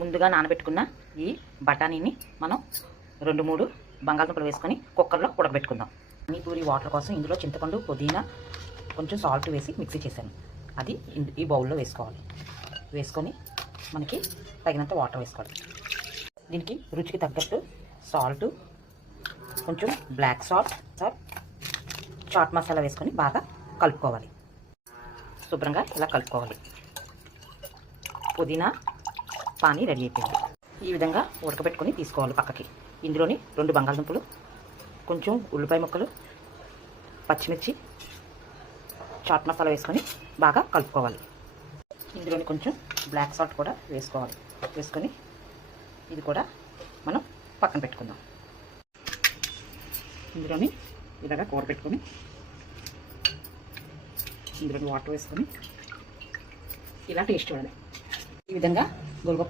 ముందుగా నానబెట్టుకున్న ఈ బఠానీని మనం 2-3 బంగాళదుంపలు వేసుకొని కుక్కర్లో ఉడకబెట్టుకుందాం. పానీపూరి వాటర్ కోసం ఇందులో చింతపండు, పుదీనా, కొంచెం సాల్ట్ వేసి మిక్సీ చేశాను. అది ఈ బౌల్లో వేసుకోవాలి. వేసుకొని మనకి తగినంత వాటర్ వేసుకోవాలి. దీనికి రుచికి తగ్గట్టు సాల్ట్, కొంచెం బ్లాక్ సాల్ట్, చాట్ మసాలా వేసుకొని బాగా కలుపుకోవాలి. శుభ్రంగా ఇలా కలుపుకోవాలి. పుదీనా పానీ రెడీ అయిపోయింది. ఈ విధంగా ఉడకబెట్టుకొని తీసుకోవాలి పక్కకి. ఇందులోని 2 బంగాళదుంపలు, కొంచెం ఉల్లిపాయ ముక్కలు, పచ్చిమిర్చి, చాట్ మసాలా వేసుకొని బాగా కలుపుకోవాలి. ఇందులోని కొంచెం బ్లాక్ సాల్ట్ కూడా వేసుకోవాలి. వేసుకొని ఇది కూడా మనం పక్కన పెట్టుకుందాం. ఇందులోని ఇలాగా కూర పెట్టుకొని ఇందులోని వాటర్ వేసుకొని ఇలా టేస్ట్ చూడాలి. ఈ విధంగా గోల్గప్ప